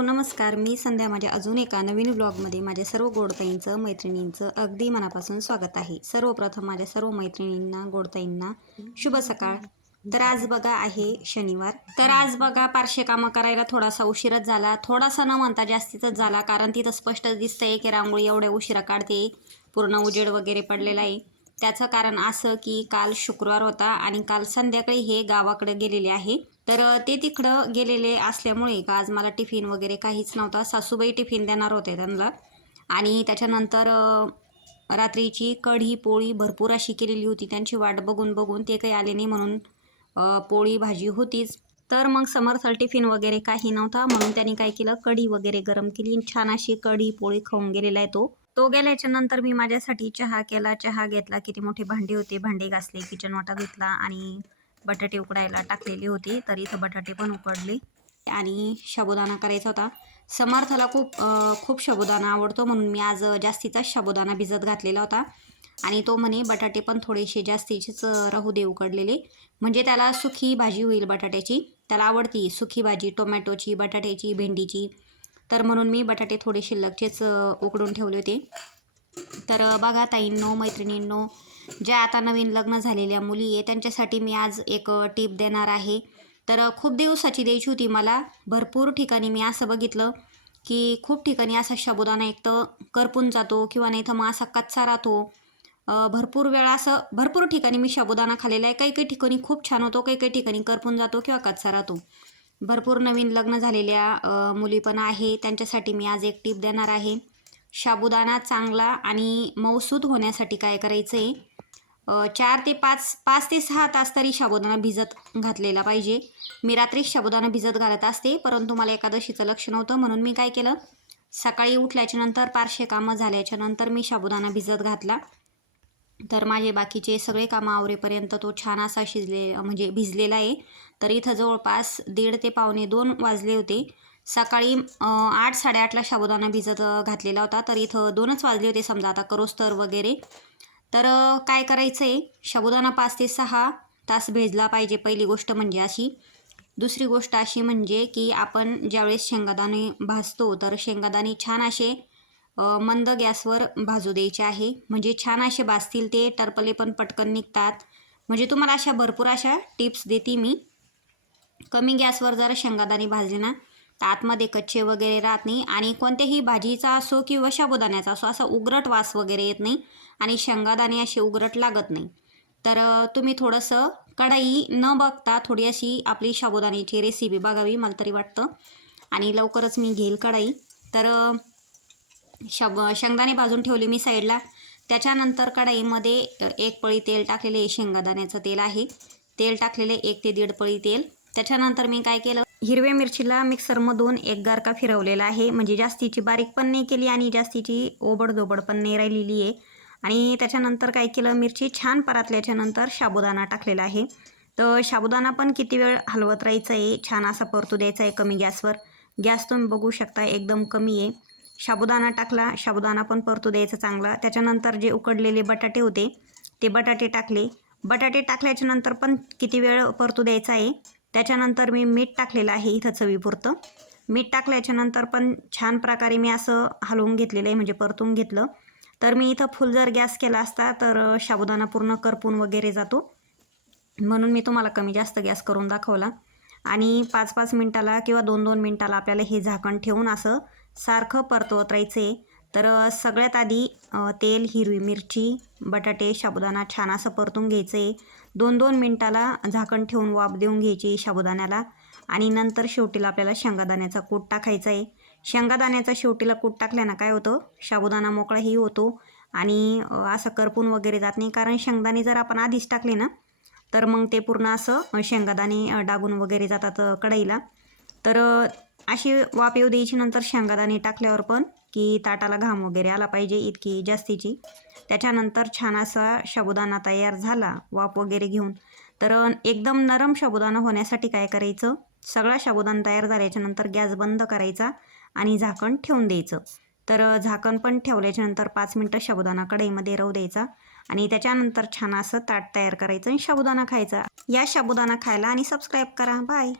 Hello नमस्कार मी संध्या माझ्या अजून एका नवीन ब्लॉगमध्ये माझ्या सर्व गोडताईंचं मैत्रिणींचं अगदी मनापासून स्वागत आहे. सर्वप्रथम माझ्या सर्व मैत्रिणींना गोडताईंना शुभ सकाळ. तर आज बघा आहे शनिवार. तर आज बघा पारशे कामं करायला थोडासा उशीरच झाला. थोडासा न म्हणता जास्तीतच झाला कारण तिथं स्पष्ट दिसतंय की रांगोळी एवढ्या उशिरा काढते. पूर्ण उजेड वगैरे पडलेला आहे. त्याचं कारण असं की काल शुक्रवार होता आणि काल संध्याकाळी हे गावाकडे गेलेले आहे. तर ते तिकडं गेलेले असल्यामुळे का आज मला टिफिन वगैरे काहीच नव्हता. सासूबाई टिफिन देणार होते त्यांना. आणि त्याच्यानंतर रात्रीची कढी पोळी भरपूर अशी केलेली होती. त्यांची वाट बघून बघून ते काही आले नाही म्हणून पोळी भाजी होतीच. तर मग समर्थल टिफिन वगैरे काही नव्हता म्हणून त्यांनी काय केलं? कढी वगैरे गरम केली. आणि छान अशी कढी पोळी खाऊन गेलेला आहे तो. तो गेल्याच्यानंतर मी माझ्यासाठी चहा केला चहा घेतला किती मोठे भांडे होते भांडे घासले किचन वाटा घेतला आणि बटाटे उकडायला टाकलेले होते. तर इथं बटाटे पण उकडले आणि शाबुदाना करायचा होता. समर्थला खूप खूप शाबुदाना आवडतो म्हणून मी आज जास्तीचाच शाबुदाना भिजत घातलेला होता. आणि तो म्हणे बटाटे पण थोडेसे जास्तीचेच राहू दे उकडलेले. म्हणजे त्याला सुखी भाजी होईल बटाट्याची. त्याला आवडती सुखी भाजी टोमॅटोची बटाट्याची भेंडीची. तर म्हणून मी बटाटे थोडे शिल्लकचेच उकडून ठेवले होते. तर बघा ताईंनो मैत्रिणींनो ज्या आता नवीन लग्न झालेल्या मुली आहे त्यांच्यासाठी मी आज एक टीप देणार आहे. तर खूप दिवसाची द्यायची होती मला. भरपूर ठिकाणी मी असं बघितलं की खूप ठिकाणी असा शबुदाना एक तर करपून जातो किंवा नाही तर मग असा कच्चा राहतो. भरपूर वेळा असं भरपूर ठिकाणी मी शबुदाना खाल्लेला आहे. काही काही ठिकाणी खूप छान होतो काही काही ठिकाणी करपून जातो किंवा कच्चा राहतो. भरपूर नवीन लग्न झालेल्या मुली पण आहे. त्यांच्यासाठी मी आज एक टिप देणार आहे. साबुदाणा चांगला आणि मऊसूद होण्यासाठी काय करायचं आहे चार ते पाच पाच ते सहा तास तरी साबुदाणा भिजत घातलेला पाहिजे. मी रात्री साबुदाणा भिजत घालत असते परंतु मला एकादशीचं लक्ष नव्हतं म्हणून मी काय केलं? सकाळी उठल्याच्यानंतर पारशे कामं झाल्याच्यानंतर मी साबुदाणा भिजत घातला. तर माझे बाकीचे सगळे कामं आवरेपर्यंत तो छान असा शिजले म्हणजे भिजलेला आहे. तर इथं जवळपास दीड ते पावणे दोन वाजले होते. सकाळी आठ साडेआठला साबुदाणा भिजत घातलेला होता. तर इथं दोनच वाजले होते समजा आता करोस्तर वगैरे. तर काय करायचं आहे साबुदाणा पाच ते सहा तास भिजला पाहिजे पहिली गोष्ट म्हणजे अशी. दुसरी गोष्ट अशी म्हणजे की आपण ज्यावेळेस शेंगादाणे भाजतो तर शेंगादाणे छान असे मंद गॅसवर भाजू द्यायचे आहे. म्हणजे छान असे भाजतील ते टरपले पण पटकन निघतात. म्हणजे तुम्हाला अशा भरपूर अशा टिप्स देते मी. कमी गॅसवर जर शेंगादाणे भाजले ना तर आतमध्ये कच्चे वगैरे राहत नाही आणि कोणत्याही भाजीचा असो किंवा शाबुदाण्याचा असो असा उगरट वास वगैरे येत नाही आणि शेंगादाणे असे उगरट लागत नाही. तर तुम्ही थोडंसं कढाई न बघता थोडी अशी आपली शाबुदाण्याची रेसिपी बघावी मला तरी वाटतं. आणि लवकरच मी घेईल कढाई. तर शब शेंगदाणे भाजून ठेवले मी साईडला. त्याच्यानंतर कढाईमध्ये एक पळी तेल टाकलेले शेंगादाण्याचं तेल आहे. तेल टाकलेले एक ते दीड पळी तेल. त्याच्यानंतर मी काय केलं हिरव्या मिरचीला मिक्सरमधून एक गारका फिरवलेला आहे. म्हणजे जास्तीची बारीक पण नाही केली आणि जास्तीची ओबडधोबड पण नाही राहिलेली आहे. आणि त्याच्यानंतर काय केलं मिरची छान परतल्याच्यानंतर शाबुदाणा साबुदाणा टाकलेला आहे. तर साबुदाणा पण किती वेळ हलवत राहायचं आहे? छान असा परतू द्यायचा आहे कमी गॅसवर. गॅस तुम्ही बघू शकता एकदम कमी आहे. साबुदाणा टाकला साबुदाणा पण परतू द्यायचा चांगला. त्याच्यानंतर जे उकडलेले बटाटे होते ते बटाटे टाकले. बटाटे टाकल्याच्या नंतर पण किती वेळ परतू द्यायचा आहे? त्याच्यानंतर मी मीठ टाकलेलं आहे इथं चवीपुरतं. मीठ टाकल्याच्या नंतर पण छान प्रकारे मी असं हलवून घेतलेलं आहे म्हणजे परतून घेतलं. तर मी इथं फुल जर गॅस केला असता तर साबुदाणा पूर्ण करपून वगैरे जातो. म्हणून मी तुम्हाला कमी जास्त गॅस करून दाखवला. आणि पाच पाच मिनटाला किंवा दोन दोन मिनटाला आपल्याला हे झाकण ठेवून असं सारखं परतवत राहायचं आहे तर सगळ्यात आधी तेल हिरवी मिरची बटाटे साबुदाणा छान असं परतून घ्यायचं. आहे दोन दोन मिनटाला झाकण ठेवून वाफ देऊन घ्यायची साबुदाण्याला. आणि नंतर शेवटीला आपल्याला शेंगादाण्याचा कूट टाकायचा आहे. शेंगादाण्याचा शेवटीला कूट टाकल्यानं काय होतं? साबुदाणा मोकळाही होतो आणि असं करपून वगैरे जात नाही. कारण शेंगदाणे जर आपण आधीच टाकले ना तर मग ते पूर्ण असं शेंगादाणे डागून वगैरे जातात कढईला. तर अशी वाफ येऊ द्यायची नंतर शेंगादाणे टाकल्यावर पण की ताटाला घाम वगैरे आला पाहिजे इतकी जास्तीची. त्याच्यानंतर छान असा साबुदाणा तयार झाला वाफ वगैरे घेऊन. तर एकदम नरम साबुदाणा होण्यासाठी काय करायचं? सगळा साबुदाणा तयार झाल्याच्यानंतर गॅस बंद करायचा आणि झाकण ठेवून द्यायचं. तर झाकण पण ठेवल्याच्या नंतर पाच मिनटं शाबुदाना कढईमध्ये राहू द्यायचा आणि त्याच्यानंतर छान असं ताट तयार करायचं आणि शाबुदाना खायचा. या साबुदाणा खायला आणि सबस्क्राईब करा. बाय